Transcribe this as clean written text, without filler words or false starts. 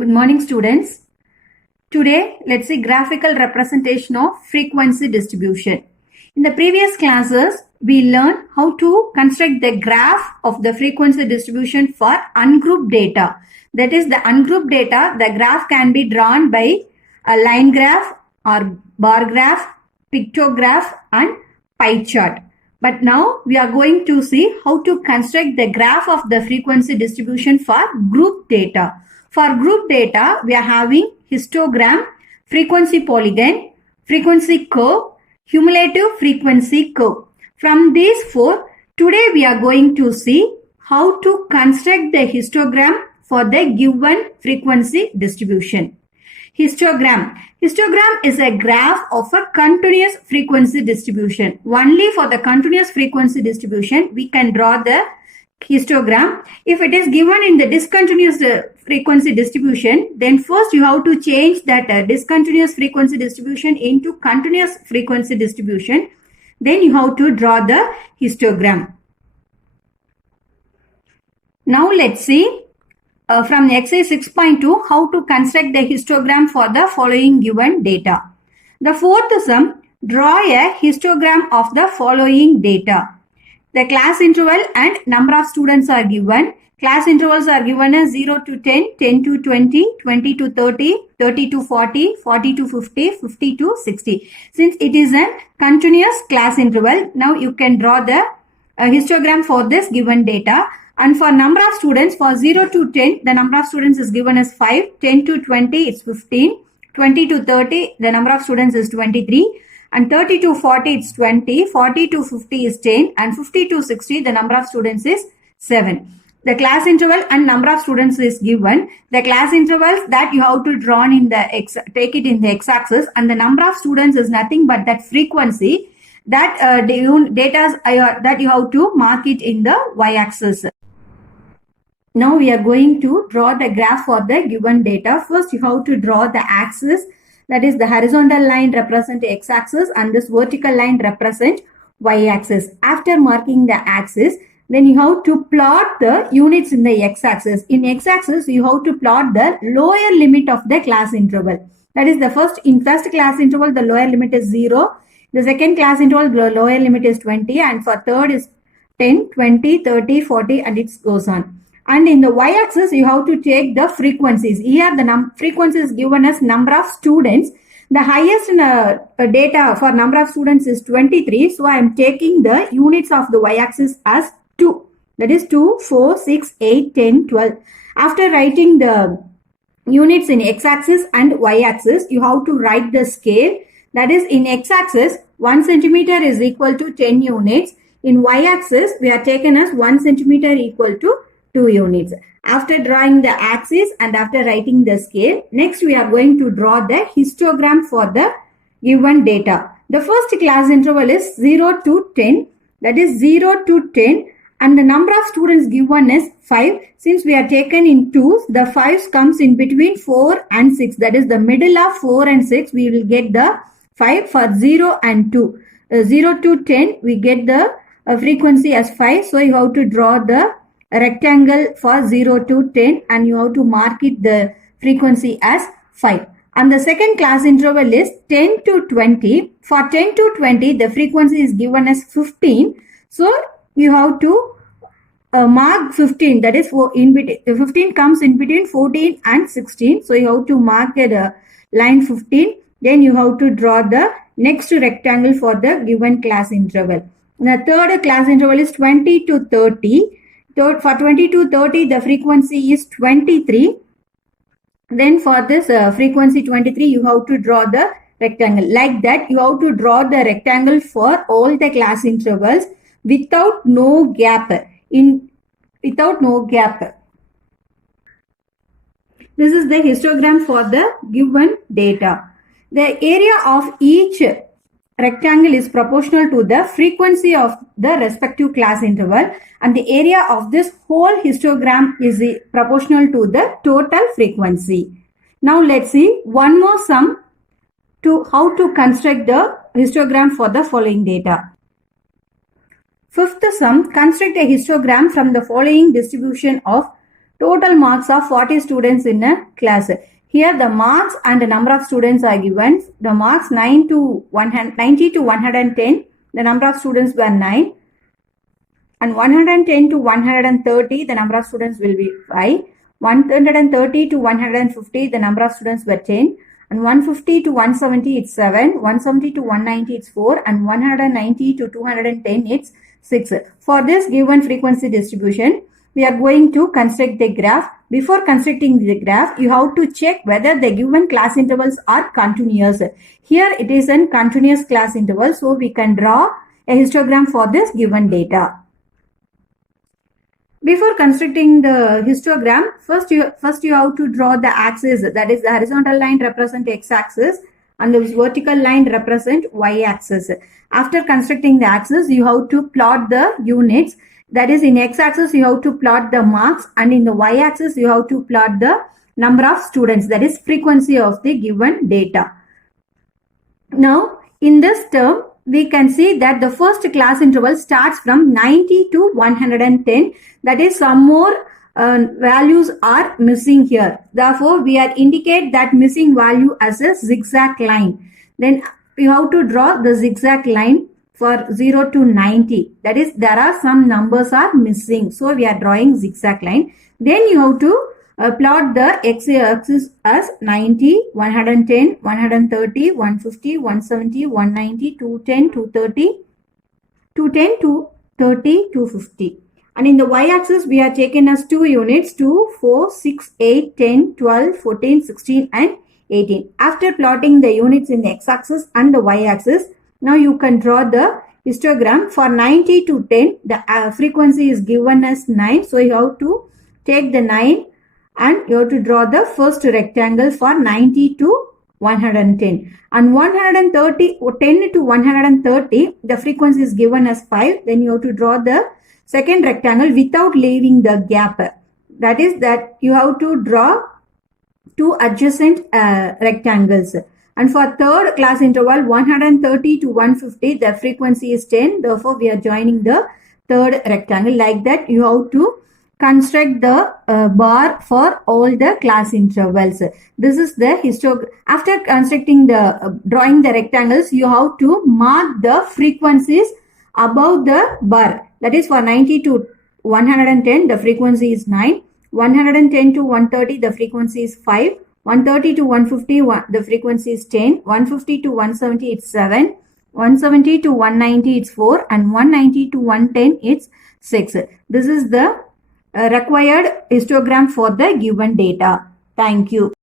Good morning, students. Today, let's see graphical representation of frequency distribution. In the previous classes, we learned how to construct the graph of the frequency distribution for ungrouped data. That is, the ungrouped data, the graph can be drawn by a line graph or bar graph, pictograph and pie chart. But now we are going to see how to construct the graph of the frequency distribution for group data. For group data, we are having histogram, frequency polygon, frequency curve, cumulative frequency curve. From these four, today we are going to see how to construct the histogram for the given frequency distribution. Histogram. Histogram is a graph of a continuous frequency distribution. Only for the continuous frequency distribution, we can draw the histogram. If it is given in the discontinuous frequency distribution, then first you have to change that discontinuous frequency distribution into continuous frequency distribution. Then you have to draw the histogram. Now let's see from exercise 6.2 how to construct the histogram for the following given data. The fourth sum, draw a histogram of the following data. The class interval and number of students are given. Class intervals are given as 0 to 10, 10 to 20, 20 to 30, 30 to 40, 40 to 50, 50 to 60. Since it is a continuous class interval, now you can draw the histogram for this given data. And for number of students, for 0 to 10, the number of students is given as 5, 10 to 20, it's 15, 20 to 30, the number of students is 23, and 30 to 40 it's 20, 40 to 50 is 10, and 50 to 60 the number of students is 7. The class interval and number of students is given. The class intervals that you have to draw in the take it in the x-axis, and the number of students is nothing but that frequency that data that you have to mark it in the y-axis. Now we are going to draw the graph for the given data. First you have to draw the axis. That is, the horizontal line represent x-axis and this vertical line represent y-axis. After marking the axis, then you have to plot the units in the x-axis. In x-axis, you have to plot the lower limit of the class interval. That is, the first class interval, the lower limit is 0. The second class interval, the lower limit is 20. And for third is 10, 20, 30, 40 and it goes on. And in the y-axis, you have to take the frequencies. Here, the frequency is given as number of students. The highest data for number of students is 23. So, I am taking the units of the y-axis as 2. That is 2, 4, 6, 8, 10, 12. After writing the units in x-axis and y-axis, you have to write the scale. That is, in x-axis, 1 centimeter is equal to 10 units. In y-axis, we are taken as 1 centimeter equal to 2 units. After drawing the axis and after writing the scale, next we are going to draw the histogram for the given data. The first class interval is 0 to 10. That is 0 to 10 and the number of students given is 5. Since we are taken in 2s, the 5s comes in between 4 and 6. That is the middle of 4 and 6. We will get the 5 for 0 and 2. 0 to 10, we get the frequency as 5. So you have to draw the rectangle for 0 to 10 and you have to mark it the frequency as 5. And the second class interval is 10 to 20. For 10 to 20, the frequency is given as 15. So, you have to mark 15. That is, in between, 15 comes in between 14 and 16. So, you have to mark the line 15. Then, you have to draw the next rectangle for the given class interval. The third class interval is 20 to 30. For 20 to 30, the frequency is 23. Then for this frequency 23, you have to draw the rectangle. Like that, you have to draw the rectangle for all the class intervals without no gap. Without no gap. This is the histogram for the given data. The area of each rectangle is proportional to the frequency of the respective class interval and the area of this whole histogram is proportional to the total frequency. Now let's see one more sum to how to construct the histogram for the following data. Fifth sum, construct a histogram from the following distribution of Total marks of 40 students in a class. Here the marks and the number of students are given. The marks 90 to 110. The number of students were 9. And 110 to 130, the number of students will be 5. 130 to 150, the number of students were 10. And 150 to 170, it's 7. 170 to 190, it's 4. And 190 to 210, it's 6. For this given frequency distribution, we are going to construct the graph. Before constructing the graph, you have to check whether the given class intervals are continuous. Here it is a continuous class interval, so we can draw a histogram for this given data. Before constructing the histogram, first you have to draw the axis, that is the horizontal line represent x-axis and the vertical line represent y-axis. After constructing the axis, you have to plot the units. That is, in x-axis you have to plot the marks, and in the y-axis you have to plot the number of students, that is frequency of the given data. Now, in this term, we can see that the first class interval starts from 90 to 110. That is, some more values are missing here. Therefore, we are indicate that missing value as a zigzag line. Then you have to draw the zigzag line for 0 to 90. That is, there are some numbers are missing. So, we are drawing zigzag line. Then you have to plot the x-axis as 90, 110, 130, 150, 170, 190, 210, 230, 210, 230, 250. And in the y-axis, we are taken as 2 units, 2, 4, 6, 8, 10, 12, 14, 16 and 18. After plotting the units in the x-axis and the y-axis, now you can draw the histogram. For 90 to 10, the frequency is given as 9. So you have to take the 9 and you have to draw the first rectangle for 90 to 110. And 130, 10 to 130, the frequency is given as 5. Then you have to draw the second rectangle without leaving the gap. That is that you have to draw 2 adjacent rectangles. And for third class interval 130 to 150, the frequency is 10. Therefore, we are joining the third rectangle. Like that, you have to construct the bar for all the class intervals. This is the histogram. After constructing the drawing the rectangles, you have to mark the frequencies above the bar. That is, for 90 to 110, the frequency is 9. 110 to 130, the frequency is 5. 130 to 150, the frequency is 10. 150 to 170, it's 7. 170 to 190, it's 4. And 190 to 110, it's 6. This is the required histogram for the given data. Thank you.